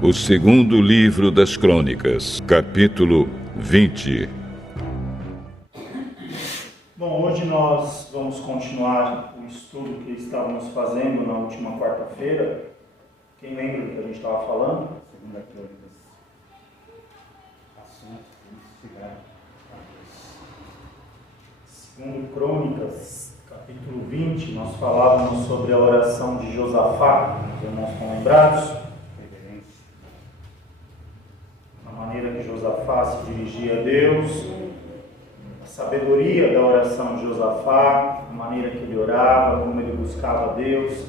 O segundo livro das Crônicas, capítulo 20. Bom, hoje nós vamos continuar o estudo que estávamos fazendo na última quarta-feira. Quem lembra do que a gente estava falando? Segunda Crônicas. Assunto Segundo Crônicas, capítulo 20, nós falávamos sobre a oração de Josafá. Os irmãos estão lembrados? A maneira que Josafá se dirigia a Deus, a sabedoria da oração de Josafá, a maneira que ele orava, como ele buscava a Deus,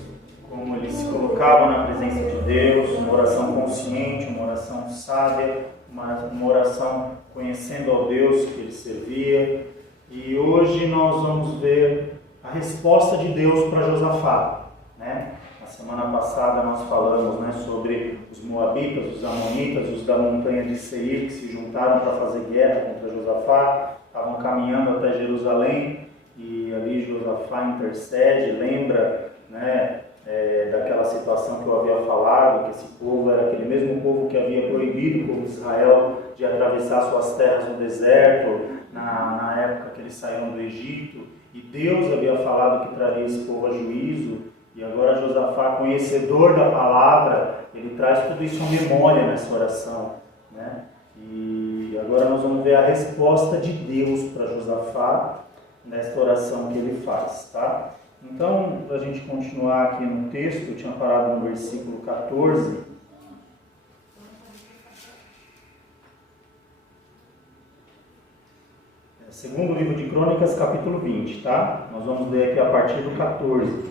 como ele se colocava na presença de Deus, uma oração consciente, uma oração sábia, uma oração conhecendo ao Deus que ele servia. E hoje nós vamos ver a resposta de Deus para Josafá, né? Na semana passada nós falamos, sobre os moabitas, os amonitas, os da montanha de Seir, que se juntaram para fazer guerra contra Josafá, estavam caminhando até Jerusalém, e ali Josafá intercede, lembra, daquela situação que eu havia falado, que esse povo era aquele mesmo povo que havia proibido o povo de Israel de atravessar suas terras no deserto, na época que eles saíram do Egito, e Deus havia falado que traria esse povo a juízo. E agora Josafá, conhecedor da palavra, ele traz tudo isso à memória nessa oração, né? E agora nós vamos ver a resposta de Deus para Josafá nesta oração que ele faz, tá? Então, para a gente continuar aqui no texto, eu tinha parado no versículo 14. Segundo livro de Crônicas, capítulo 20, tá? Nós vamos ler aqui a partir do 14.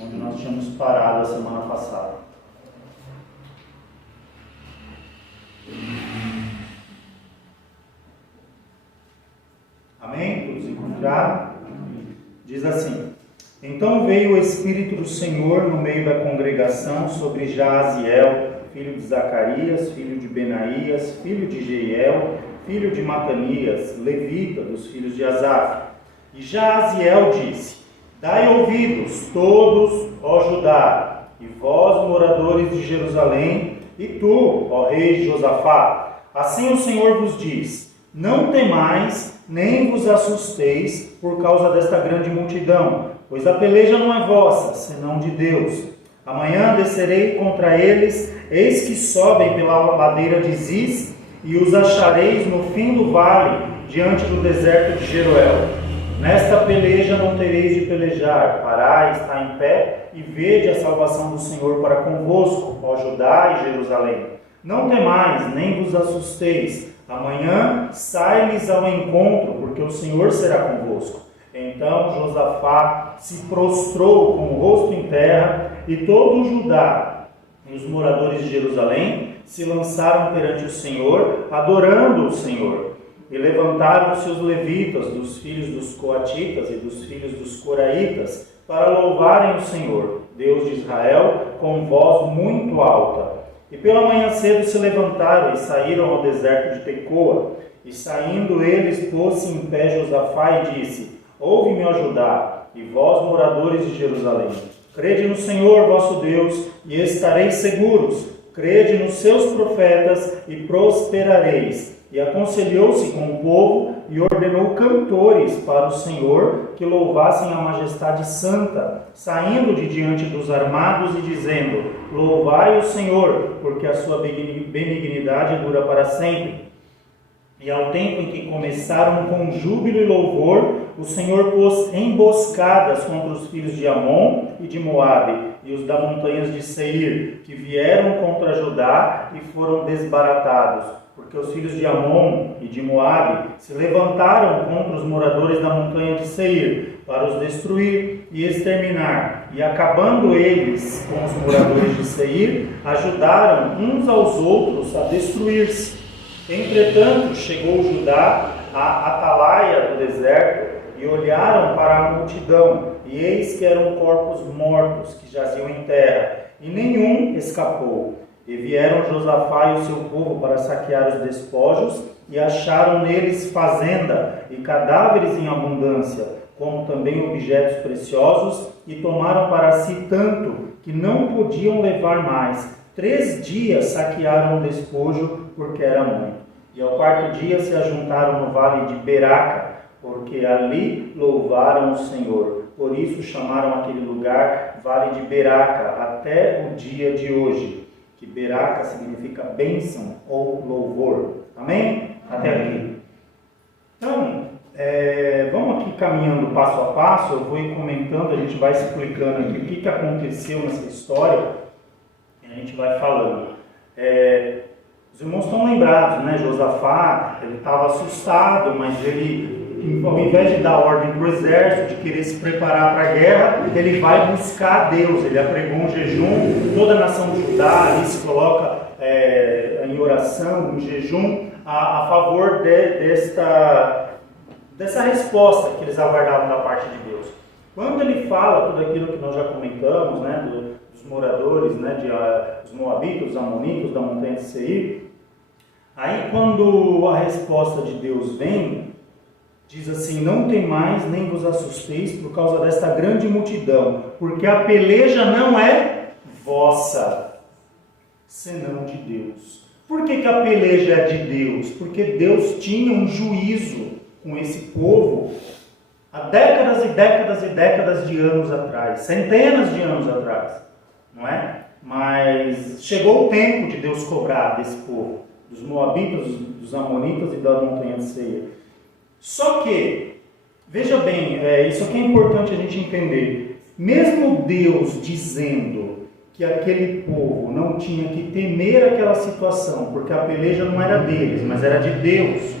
Onde nós tínhamos parado a semana passada. Amém? Todos encontraram? Diz assim: Então veio o Espírito do Senhor no meio da congregação sobre Jaaziel, filho de Zacarias, filho de Benaías, filho de Jeiel, filho de Matanias, levita dos filhos de Asaf. E Jaaziel disse: Dai ouvidos, todos, ó Judá, e vós, moradores de Jerusalém, e tu, ó rei Josafá. Assim o Senhor vos diz: Não temais, nem vos assusteis por causa desta grande multidão, pois a peleja não é vossa, senão de Deus. Amanhã descerei contra eles, eis que sobem pela ladeira de Ziz, e os achareis no fim do vale, diante do deserto de Jeruel. Nesta peleja não tereis de pelejar, parai, está em pé, e vede a salvação do Senhor para convosco, ó Judá e Jerusalém. Não temais, nem vos assusteis, amanhã sai-lhes ao encontro, porque o Senhor será convosco. Então Josafá se prostrou com o rosto em terra, e todo o Judá e os moradores de Jerusalém se lançaram perante o Senhor, adorando o Senhor. E levantaram-se os levitas, dos filhos dos coatitas e dos filhos dos coraitas, para louvarem o Senhor, Deus de Israel, com voz muito alta. E pela manhã cedo se levantaram e saíram ao deserto de Tecoa. E saindo eles, pôs-se em pé Josafá e disse: Ouve-me, ó Judá, e vós, moradores de Jerusalém. Crede no Senhor vosso Deus, e estareis seguros. Crede nos seus profetas, e prosperareis. E aconselhou-se com o povo e ordenou cantores para o Senhor que louvassem a majestade santa, saindo de diante dos armados e dizendo: Louvai o Senhor, porque a sua benignidade dura para sempre. E ao tempo em que começaram com júbilo e louvor, o Senhor pôs emboscadas contra os filhos de Amon e de Moabe e os da montanhas de Seir, que vieram contra Judá e foram desbaratados. Porque os filhos de Amon e de Moabe se levantaram contra os moradores da montanha de Seir, para os destruir e exterminar. E acabando eles com os moradores de Seir, ajudaram uns aos outros a destruir-se. Entretanto, chegou Judá à atalaia do deserto, e olharam para a multidão, e eis que eram corpos mortos, que jaziam em terra, e nenhum escapou. E vieram Josafá e o seu povo para saquear os despojos, e acharam neles fazenda e cadáveres em abundância, como também objetos preciosos, e tomaram para si tanto que não podiam levar mais. 3 dias saquearam o despojo, porque era muito. E ao 4º dia se ajuntaram no vale de Beraca, porque ali louvaram o Senhor. Por isso chamaram aquele lugar Vale de Beraca, até o dia de hoje. Que Beraca significa bênção ou louvor. Amém? Até aqui. Então, vamos aqui caminhando passo a passo. Eu vou ir comentando, a gente vai explicando aqui o que aconteceu nessa história. E a gente vai falando. Os irmãos estão lembrados, né? Josafá, ele estava assustado, mas ele, ao invés de dar ordem para o exército, de querer se preparar para a guerra, ele vai buscar a Deus. Ele apregou um jejum, toda a nação de Judá ali se coloca em oração, em jejum, a favor dessa resposta que eles aguardavam da parte de Deus. Quando ele fala tudo aquilo que nós já comentamos, né, dos moradores, né, dos moabitas, dos amonitas, da montanha de Seir, aí quando a resposta de Deus vem, diz assim: não temais nem vos assusteis por causa desta grande multidão, porque a peleja não é vossa, senão de Deus. Por que a peleja é de Deus? Porque Deus tinha um juízo com esse povo há décadas e décadas e décadas de anos atrás, centenas de anos atrás, não é? Mas chegou o tempo de Deus cobrar desse povo, dos moabitas, dos amonitas e da montanha de Seir. Só que, veja bem, isso aqui é importante a gente entender. Mesmo Deus dizendo que aquele povo não tinha que temer aquela situação, porque a peleja não era deles, mas era de Deus.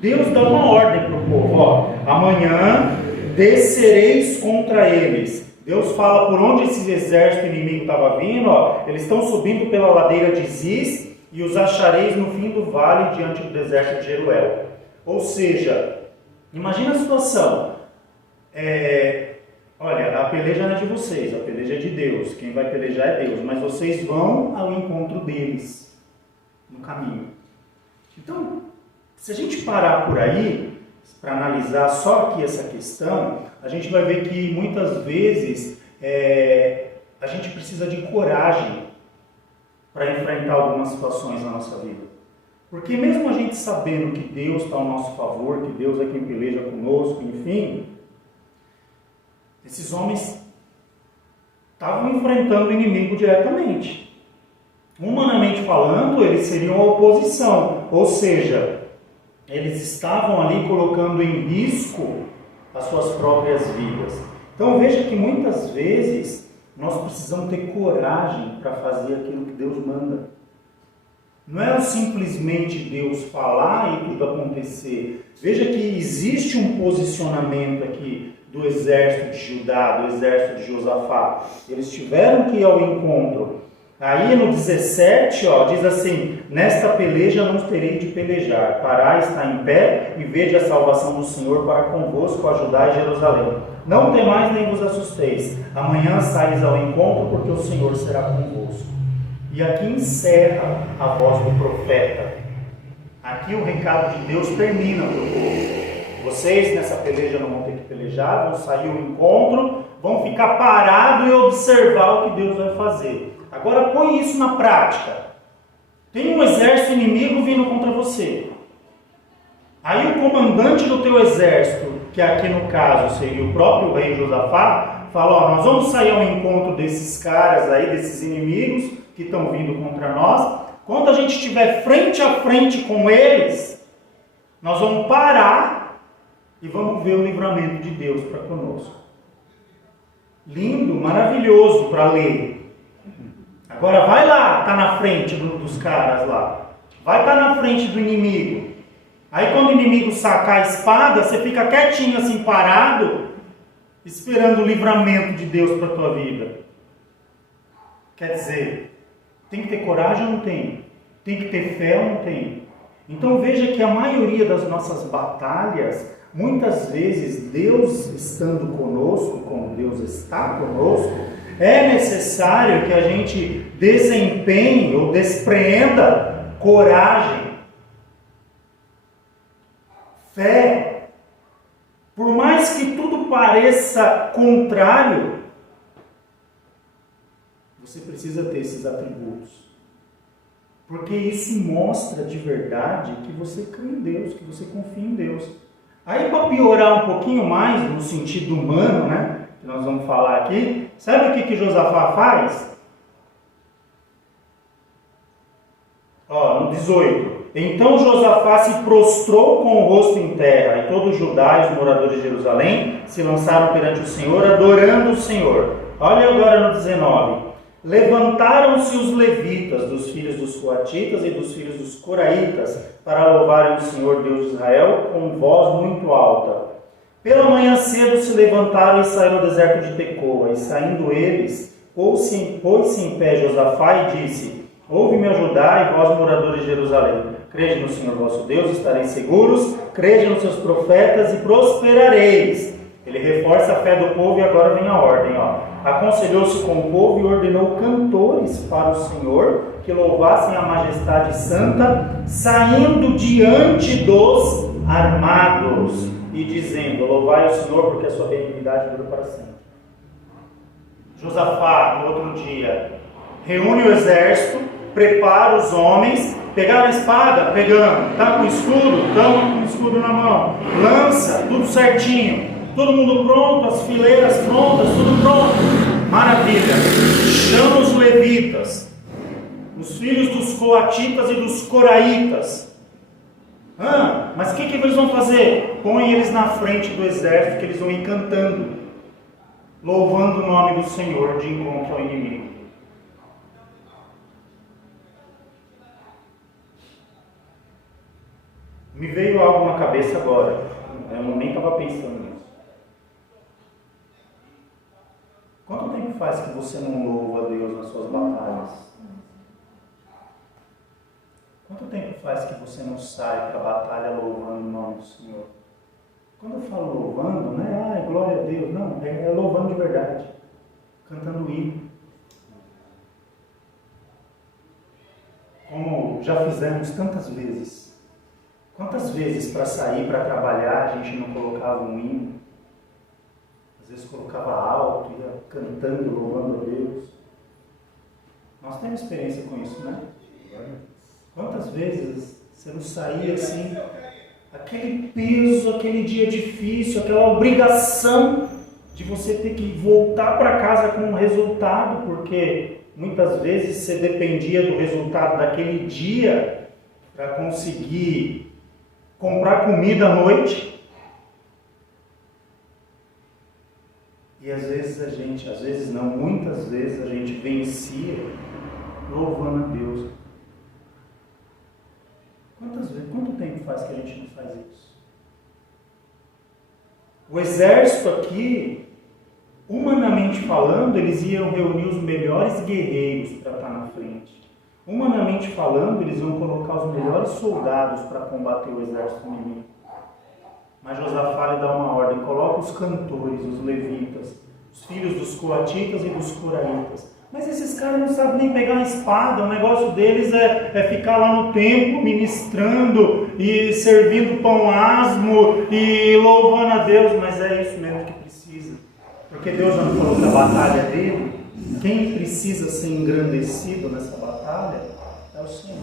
Deus dá uma ordem para o povo: amanhã descereis contra eles. Deus fala por onde esse exército inimigo estava vindo. Eles estão subindo pela ladeira de Ziz e os achareis no fim do vale, diante do deserto de Jeruel. Ou seja, imagina a situação. Olha, a peleja não é de vocês, a peleja é de Deus. Quem vai pelejar é Deus, mas vocês vão ao encontro deles no caminho. Então, se a gente parar por aí, para analisar só aqui essa questão, a gente vai ver que muitas vezes a gente precisa de coragem para enfrentar algumas situações na nossa vida. Porque mesmo a gente sabendo que Deus está ao nosso favor, que Deus é quem peleja conosco, enfim, esses homens estavam enfrentando o inimigo diretamente. Humanamente falando, eles seriam a oposição, ou seja, eles estavam ali colocando em risco as suas próprias vidas. Então veja que muitas vezes nós precisamos ter coragem para fazer aquilo que Deus manda. Não é simplesmente Deus falar e tudo acontecer. Veja que existe um posicionamento aqui do exército de Judá, do exército de Josafá. Eles tiveram que ir ao encontro. Aí no 17, diz assim: nesta peleja não terei de pelejar, parai, está em pé e vede a salvação do Senhor para convosco, a Judá e Jerusalém. Não temais nem vos assusteis, amanhã saís ao encontro, porque o Senhor será convosco. E aqui encerra a voz do profeta. Aqui o recado de Deus termina para o povo. Vocês nessa peleja não vão ter que pelejar, vão sair ao encontro, vão ficar parados e observar o que Deus vai fazer. Agora põe isso na prática. Tem um exército inimigo vindo contra você. Aí o comandante do teu exército, que aqui no caso seria o próprio rei Josafá, fala: nós vamos sair ao encontro desses caras aí, desses inimigos que estão vindo contra nós. Quando a gente estiver frente a frente com eles, nós vamos parar e vamos ver o livramento de Deus para conosco. Lindo, maravilhoso para ler. Agora vai lá, está na frente dos caras lá. Vai estar na frente do inimigo. Aí quando o inimigo sacar a espada, você fica quietinho assim, parado, esperando o livramento de Deus para a tua vida. Quer dizer, tem que ter coragem ou não tem? Tem que ter fé ou não tem? Então veja que a maioria das nossas batalhas, muitas vezes Deus estando conosco, como Deus está conosco, é necessário que a gente desempenhe ou despreenda coragem, fé. Por mais que tudo pareça contrário, Você precisa ter esses atributos. Porque isso mostra de verdade que você crê em Deus, que você confia em Deus. Aí, para piorar um pouquinho mais, no sentido humano, né, que nós vamos falar aqui, sabe o que Josafá faz? No 18. Então Josafá se prostrou com o rosto em terra, e todo Judá e os moradores de Jerusalém se lançaram perante o Senhor, adorando o Senhor. Olha agora no 19. Levantaram-se os levitas, dos filhos dos coatitas e dos filhos dos coraitas, para louvarem o Senhor Deus de Israel com voz muito alta. Pela manhã cedo se levantaram e saíram ao deserto de Tecoa, e saindo eles, pôs-se em pé Josafá e disse: Ouve-me ajudar, e vós, moradores de Jerusalém, crede no Senhor vosso Deus, estareis seguros, crede nos seus profetas e prosperareis. Ele reforça a fé do povo e agora vem a ordem. Aconselhou-se com o povo e ordenou cantores para o Senhor, que louvassem a majestade santa, saindo diante dos armados, e dizendo: Louvai o Senhor, porque a sua benignidade dura para sempre. Josafá, no outro dia, reúne o exército, prepara os homens, pegaram a espada, pegando, tá com escudo, estão com o escudo na mão, lança, tudo certinho, todo mundo pronto, as fileiras prontas, tudo pronto, maravilha. Chama os levitas, os filhos dos coatitas e dos coraitas. Mas o que eles vão fazer? Põe eles na frente do exército, que eles vão ir cantando, louvando o nome do Senhor de encontro ao inimigo. Me veio algo na cabeça agora, eu nem estava pensando nisso. Quanto tempo faz que você não louva a Deus nas suas batalhas? Quanto tempo faz que você não sai para a batalha louvando o nome do Senhor? Quando eu falo louvando, não é glória a Deus, não, é louvando de verdade, cantando hino. Como já fizemos tantas vezes. Quantas vezes para sair, para trabalhar, a gente não colocava um hino? Às vezes colocava alto, ia cantando, louvando a Deus. Nós temos experiência com isso, né? Quantas vezes você não saía assim, aquele peso, aquele dia difícil, aquela obrigação de você ter que voltar para casa com um resultado, porque muitas vezes você dependia do resultado daquele dia para conseguir comprar comida à noite. E às vezes não, muitas vezes a gente vencia louvando a Deus. Quanto tempo faz que a gente não faz isso? O exército aqui, humanamente falando, eles iam reunir os melhores guerreiros para estar na frente. Humanamente falando, eles iam colocar os melhores soldados para combater o exército inimigo. Mas Josafá lhe dá uma ordem: coloca os cantores, os levitas, os filhos dos coatitas e dos coraitas. Mas esses caras não sabem nem pegar uma espada, o negócio deles é ficar lá no templo ministrando e servindo pão asmo e louvando a Deus. Mas é isso mesmo que precisa, porque Deus já não falou que a batalha dele. Quem precisa ser engrandecido nessa batalha é o Senhor.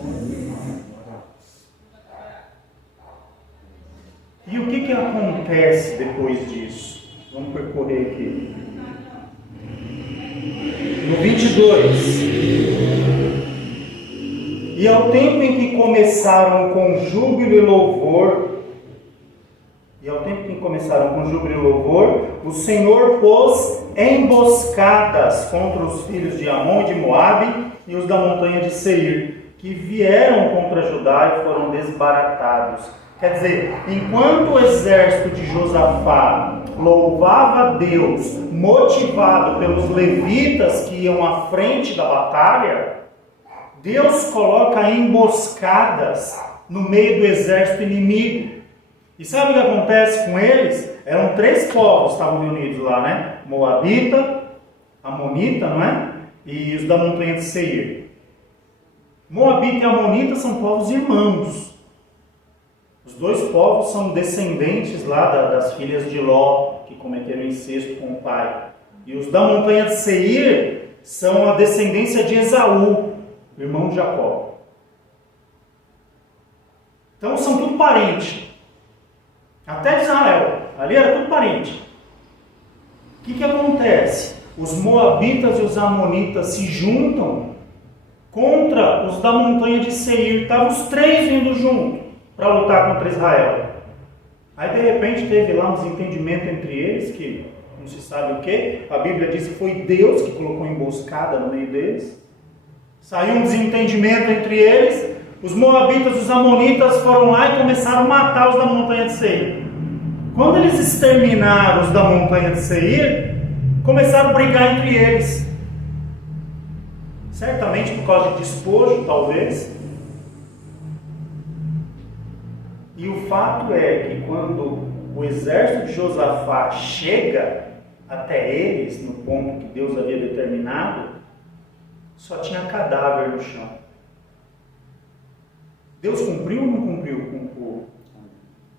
E o que acontece depois disso? Vamos percorrer aqui. No 22. E ao tempo em que começaram com júbilo e louvor, o Senhor pôs emboscadas contra os filhos de Amon e de Moabe e os da montanha de Seir, que vieram contra Judá e foram desbaratados. Quer dizer, enquanto o exército de Josafá louvava a Deus, motivado pelos levitas que iam à frente da batalha, Deus coloca emboscadas no meio do exército inimigo. E sabe o que acontece com eles? Eram 3 povos que estavam reunidos lá, né? Moabita, Amonita, não é? E os da montanha de Seir. Moabita e Amonita são povos irmãos. Os 2 povos são descendentes lá das filhas de Ló, que cometeram incesto com o pai. E os da montanha de Seir são a descendência de Esaú, irmão de Jacó. Então são tudo parente. Até de Israel. Ali era tudo parente. O que acontece? Os moabitas e os amonitas se juntam contra os da montanha de Seir. Estavam os três vindo juntos para lutar contra Israel. Aí de repente teve lá um desentendimento entre eles, que não se sabe o que. A Bíblia diz que foi Deus que colocou emboscada no meio deles. Saiu um desentendimento entre eles. Os moabitas e os amonitas foram lá e começaram a matar os da montanha de Seir. Quando eles exterminaram os da montanha de Seir, começaram a brigar entre eles. Certamente por causa de despojo, talvez. E o fato é que quando o exército de Josafá chega até eles, no ponto que Deus havia determinado, só tinha cadáver no chão. Deus cumpriu ou não cumpriu com o povo?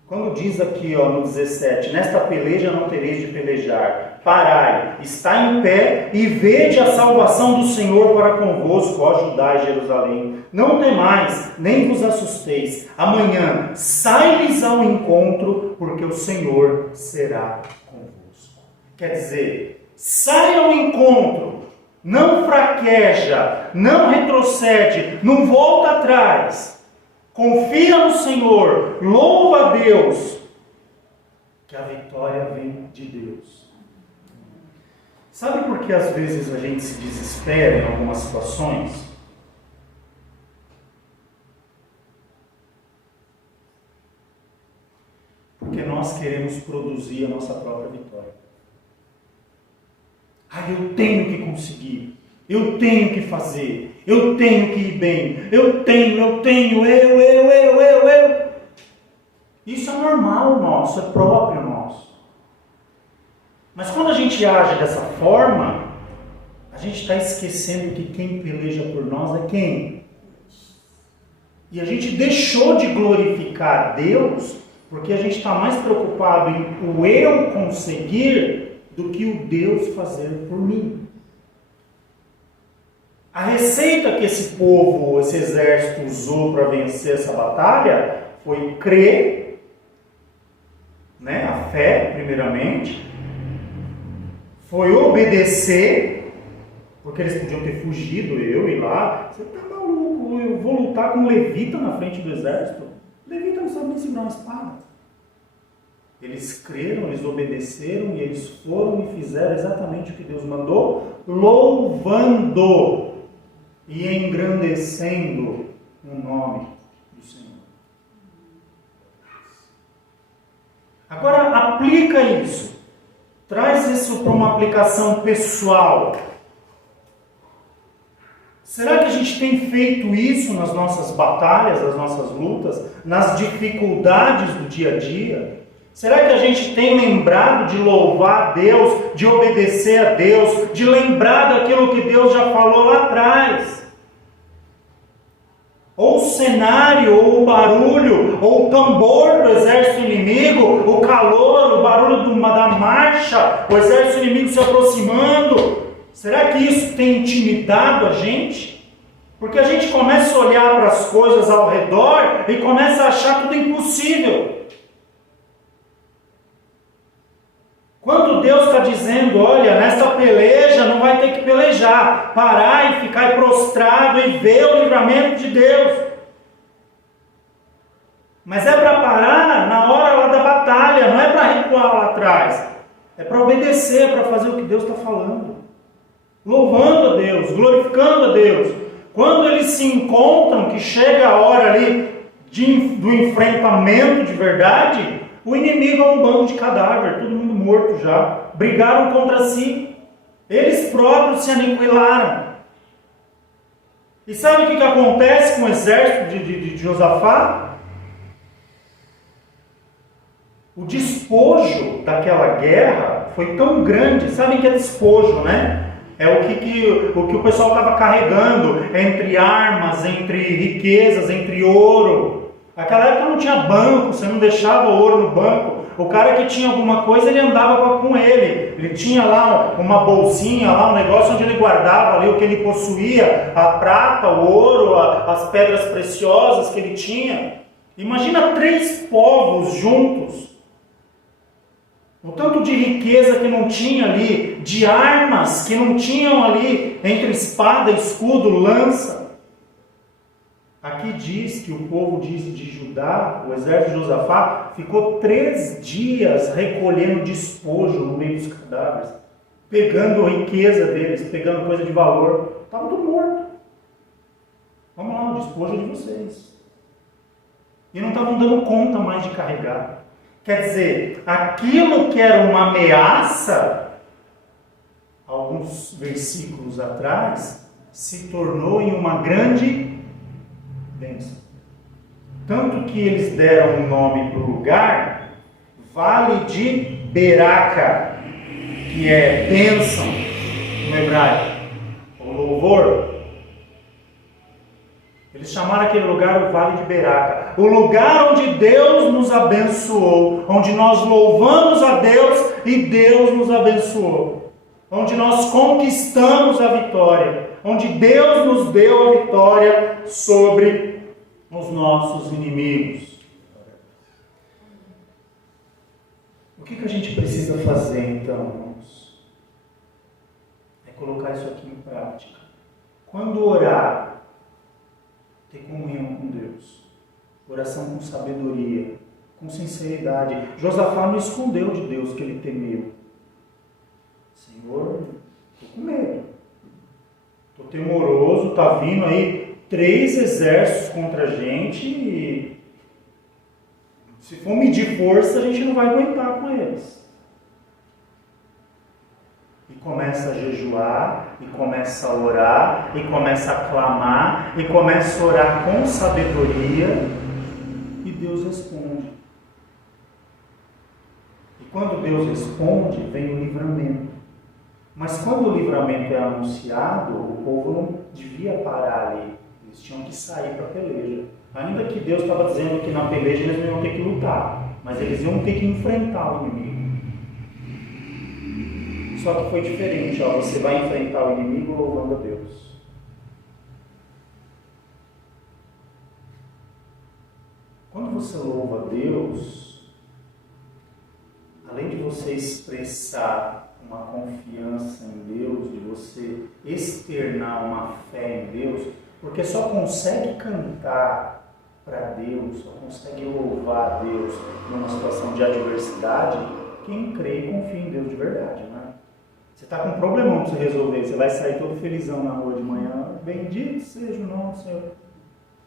Quando diz aqui no 17, nesta peleja não tereis de pelejar, parai, está em pé e vede a salvação do Senhor para convosco, ó Judá e Jerusalém. Não temais, nem vos assusteis. Amanhã sai-lhes ao encontro, porque o Senhor será convosco. Quer dizer, sai ao encontro, não fraqueja, não retrocede, não volta atrás. Confia no Senhor, louva a Deus, que a vitória vem de Deus. Sabe por que às vezes a gente se desespera em algumas situações? Porque nós queremos produzir a nossa própria vitória. Eu tenho que conseguir, eu tenho que fazer. Eu tenho que ir bem. Eu. Isso é normal nosso, é próprio nosso. Mas quando a gente age dessa forma, a gente está esquecendo que quem peleja por nós é quem? E a gente deixou de glorificar a Deus, porque a gente está mais preocupado em o eu conseguir do que o Deus fazer por mim. A receita que esse povo, esse exército usou para vencer essa batalha foi crer, a fé, primeiramente, foi obedecer, porque eles podiam ter fugido, eu ir lá, você está maluco, eu vou lutar com um levita na frente do exército? Levita não sabe nem segurar uma espada. Eles creram, eles obedeceram e eles foram e fizeram exatamente o que Deus mandou, louvando e engrandecendo o nome do Senhor. Agora aplica isso. Traz isso para uma aplicação pessoal. Será que a gente tem feito isso nas nossas batalhas, nas nossas lutas, nas dificuldades do dia a dia? Será que a gente tem lembrado de louvar a Deus, de obedecer a Deus, de lembrar daquilo que Deus já falou lá atrás? Ou o cenário, ou o barulho, ou o tambor do exército inimigo, o calor, o barulho da marcha, o exército inimigo se aproximando. Será que isso tem intimidado a gente? Porque a gente começa a olhar para as coisas ao redor e começa a achar tudo impossível. Quando Deus está dizendo, olha, nesta peleja não vai ter que pelejar, parar e ficar prostrado e ver o livramento de Deus. Mas é para parar na hora lá da batalha, não é para recuar lá atrás. É para obedecer, é para fazer o que Deus está falando. Louvando a Deus, glorificando a Deus. Quando eles se encontram, que chega a hora ali do enfrentamento de verdade, o inimigo é um bando de cadáver, todo mundo morto já. Brigaram contra si. Eles próprios se aniquilaram. E sabe o que acontece com o exército de Josafá? O despojo daquela guerra foi tão grande. Sabem o que é despojo, né? É o que o pessoal estava carregando entre armas, entre riquezas, entre ouro. Naquela época não tinha banco, você não deixava ouro no banco. O cara que tinha alguma coisa, ele andava com ele. Ele tinha lá uma bolsinha, lá um negócio onde ele guardava ali o que ele possuía, a prata, o ouro, as pedras preciosas que ele tinha. Imagina 3 povos juntos. O tanto de riqueza que não tinha ali, de armas que não tinham ali, entre espada, escudo, lança. Aqui diz que o povo de Judá, o exército de Josafá, ficou 3 dias recolhendo despojo no meio dos cadáveres, pegando a riqueza deles, pegando coisa de valor. Estava tudo morto. Vamos lá, o despojo de vocês. E não estavam dando conta mais de carregar. Quer dizer, aquilo que era uma ameaça, alguns versículos atrás, se tornou em uma grande bênção. Tanto que eles deram um nome para o lugar, Vale de Beraca, que é bênção no hebraico, ou louvor. Eles chamaram aquele lugar o Vale de Beraca, o lugar onde Deus nos abençoou, onde nós louvamos a Deus e Deus nos abençoou, onde nós conquistamos a vitória, onde Deus nos deu a vitória sobre os nossos inimigos. O que a gente precisa fazer então, irmãos? É colocar isso aqui em prática. Quando orar, ter comunhão com Deus, oração com sabedoria, com sinceridade. Josafá não escondeu de Deus que ele temeu. Senhor, estou com medo, estou temoroso, está vindo aí 3 exércitos contra a gente e se for medir força a gente não vai aguentar com eles. E começa a jejuar, e começa a orar, e começa a clamar, e começa a orar com sabedoria, e Deus responde. E quando Deus responde, vem o livramento. Mas quando o livramento é anunciado, o povo não devia parar ali. Eles tinham que sair para a peleja. Ainda que Deus estava dizendo que na peleja eles não iam ter que lutar, mas eles iam ter que enfrentar o inimigo. Só que foi diferente, você vai enfrentar o inimigo louvando a Deus. Quando você louva a Deus, além de você expressar uma confiança em Deus, de você externar uma fé em Deus, porque só consegue cantar para Deus, só consegue louvar a Deus numa situação de adversidade, quem crê e confia em Deus de verdade, não é? Você está com um problemão para você resolver, você vai sair todo felizão na rua de manhã, bendito seja o nome do Senhor.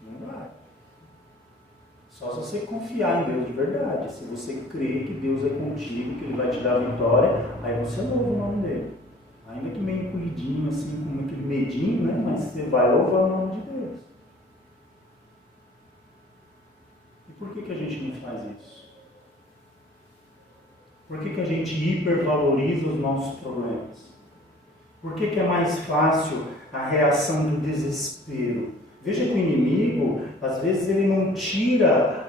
Não vai. Só se você confiar em Deus de verdade, se você crer que Deus é contigo, que Ele vai te dar a vitória, aí você louva o nome dEle. Ainda que meio encolhidinho, assim, com aquele medinho, né? Mas você vai louvar o nome de Deus. E por que a gente não faz isso? Por que a gente hipervaloriza os nossos problemas? Por que é mais fácil a reação do desespero? Veja que o inimigo, às vezes, ele não tira,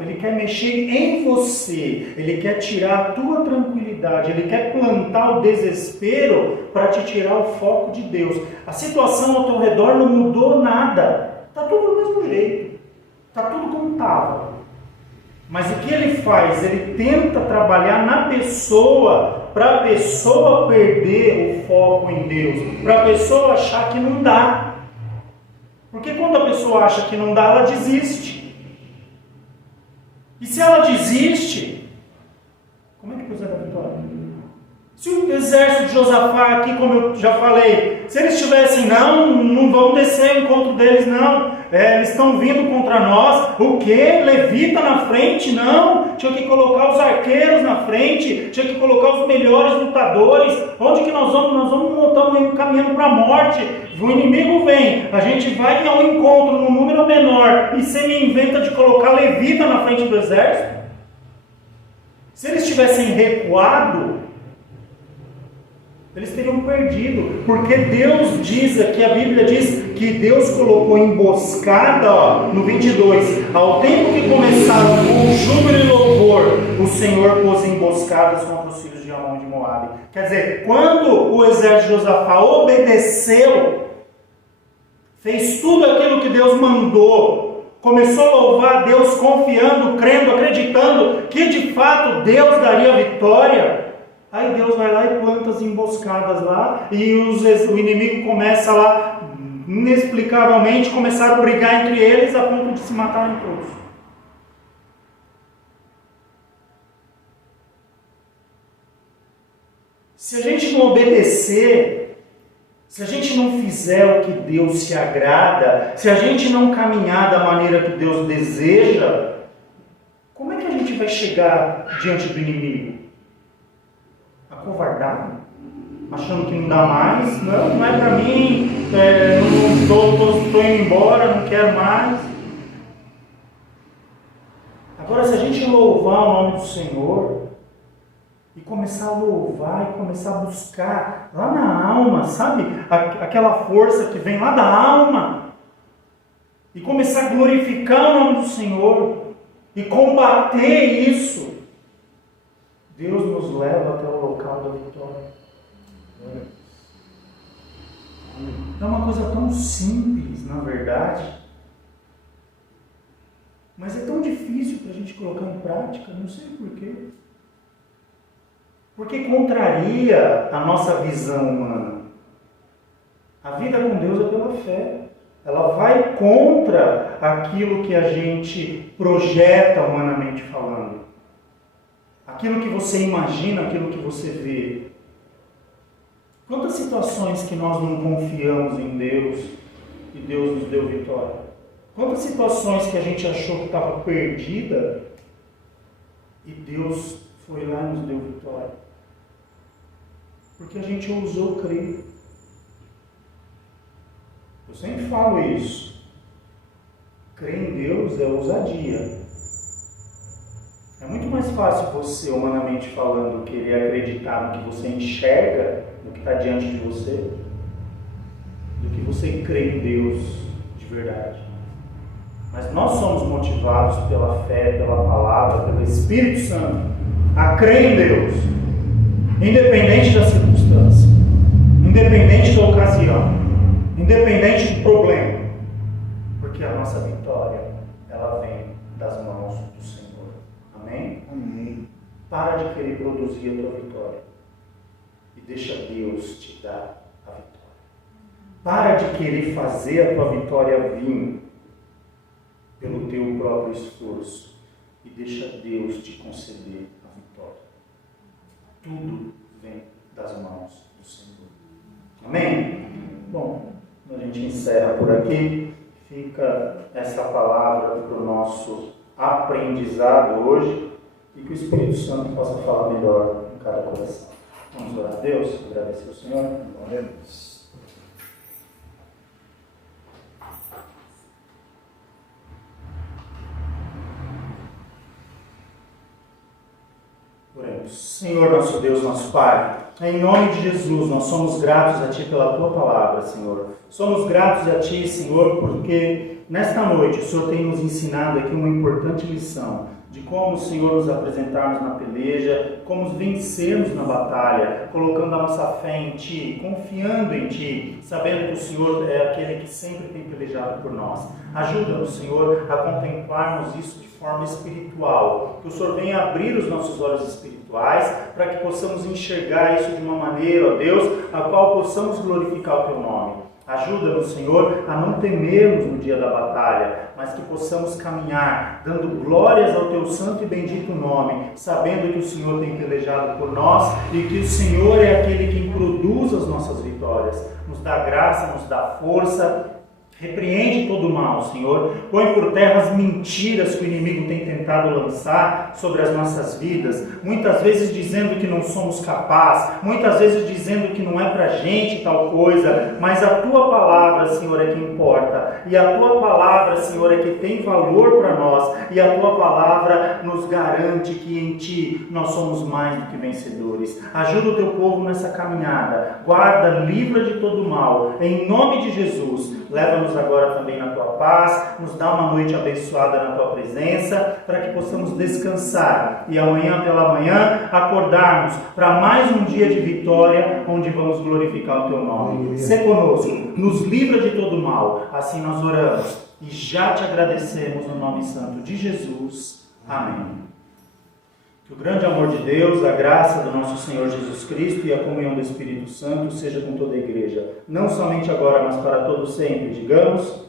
ele quer mexer em você, ele quer tirar a tua tranquilidade, ele quer plantar o desespero para te tirar o foco de Deus. A situação ao teu redor não mudou nada, está tudo do mesmo jeito, está tudo como estava. Mas o que ele faz? Ele tenta trabalhar na pessoa, para a pessoa perder o foco em Deus, para a pessoa achar que não dá. Porque quando a pessoa acha que não dá, ela desiste. E se ela desiste, como é que Deus vai dar vitória? Se o exército de Josafá aqui, como eu já falei, se eles tivessem, não vão descer ao encontro deles, não. Eles estão vindo contra nós. O quê? Levita na frente? Não. Tinha que colocar os arqueiros na frente. Tinha que colocar os melhores lutadores. Onde que nós vamos? Nós estamos caminhando para a morte. O inimigo vem. A gente vai ao encontro num número menor. E você me inventa de colocar levita na frente do exército? Se eles tivessem recuado, Eles teriam perdido, porque Deus diz aqui, a Bíblia diz que Deus colocou emboscada, no 22, ao tempo que começaram com júbilo e louvor, o Senhor pôs emboscadas contra os filhos de Amon e de Moabe. Quer dizer, quando o exército de Josafá obedeceu, fez tudo aquilo que Deus mandou, começou a louvar a Deus, confiando, crendo, acreditando que de fato Deus daria a vitória. Aí Deus vai lá e planta as emboscadas lá, e o inimigo começa lá, inexplicavelmente, começaram a brigar entre eles a ponto de se matarem todos. Se a gente não obedecer, se a gente não fizer o que Deus se agrada, se a gente não caminhar da maneira que Deus deseja, como é que a gente vai chegar diante do inimigo? Acovardado? Achando que não dá mais? Não é pra mim, estou indo embora, não quero mais. Agora, se a gente louvar o nome do Senhor, e começar a louvar, e começar a buscar lá na alma, sabe? Aquela força que vem lá da alma, e começar a glorificar o nome do Senhor, e combater isso, Deus nos leva até o local da vitória. É uma coisa tão simples, na verdade, mas é tão difícil para a gente colocar em prática, não sei porquê. Porque contraria a nossa visão humana. A vida com Deus é pela fé. Ela vai contra aquilo que a gente projeta humanamente falando. Aquilo que você imagina, aquilo que você vê. Quantas situações que nós não confiamos em Deus e Deus nos deu vitória? Quantas situações que a gente achou que estava perdida e Deus foi lá e nos deu vitória? Porque a gente ousou crer. Eu sempre falo isso. Crer em Deus é ousadia. É muito mais fácil você, humanamente falando, querer acreditar no que você enxerga, no que está diante de você, do que você crer em Deus de verdade. Mas nós somos motivados pela fé, pela palavra, pelo Espírito Santo, a crer em Deus, independente da circunstância, independente da ocasião, independente do problema, porque a nossa vitória, ela vem das mãos do Senhor. Amém? Amém. Para de querer produzir a tua vitória e deixa Deus te dar a vitória. Para de querer fazer a tua vitória vir pelo teu próprio esforço e deixa Deus te conceder a vitória. Tudo vem das mãos do Senhor. Amém? Bom, a gente encerra por aqui. Fica essa palavra para o nosso aprendizado hoje e que o Espírito Santo possa falar melhor em cada coração. Vamos orar a Deus, agradecer ao Senhor. Oremos. Senhor, nosso Deus, nosso Pai, em nome de Jesus, nós somos gratos a Ti pela Tua palavra, Senhor. Somos gratos a Ti, Senhor, porque nesta noite o Senhor tem nos ensinado aqui uma importante lição de como, Senhor, nos apresentarmos na peleja, como vencermos na batalha, colocando a nossa fé em Ti, confiando em Ti, sabendo que o Senhor é aquele que sempre tem pelejado por nós. Ajuda-nos, Senhor, a contemplarmos isso de forma espiritual, que o Senhor venha abrir os nossos olhos espirituais, para que possamos enxergar isso de uma maneira, ó Deus, a qual possamos glorificar o Teu nome. Ajuda-nos, Senhor, a não temermos no dia da batalha, mas que possamos caminhar, dando glórias ao Teu santo e bendito nome, sabendo que o Senhor tem pelejado por nós e que o Senhor é aquele que produz as nossas vitórias. Nos dá graça, nos dá força, Repreende todo o mal, Senhor. Põe por terra as mentiras que o inimigo tem tentado lançar sobre as nossas vidas. Muitas vezes dizendo que não somos capazes. Muitas vezes dizendo que não é pra gente tal coisa. Mas a Tua palavra, Senhor, é que importa. E a Tua palavra, Senhor, é que tem valor para nós. E a Tua palavra nos garante que em Ti nós somos mais do que vencedores. Ajuda o Teu povo nessa caminhada. Guarda, livra de todo o mal. Em nome de Jesus, leva-nos agora também na Tua paz, nos dá uma noite abençoada na Tua presença, para que possamos descansar e amanhã pela manhã acordarmos para mais um dia de vitória, onde vamos glorificar o Teu nome. Sê conosco, nos livra de todo mal, assim nós oramos e já Te agradecemos no nome santo de Jesus. Amém. Que o grande amor de Deus, a graça do nosso Senhor Jesus Cristo e a comunhão do Espírito Santo seja com toda a igreja, não somente agora, mas para todo sempre. Digamos...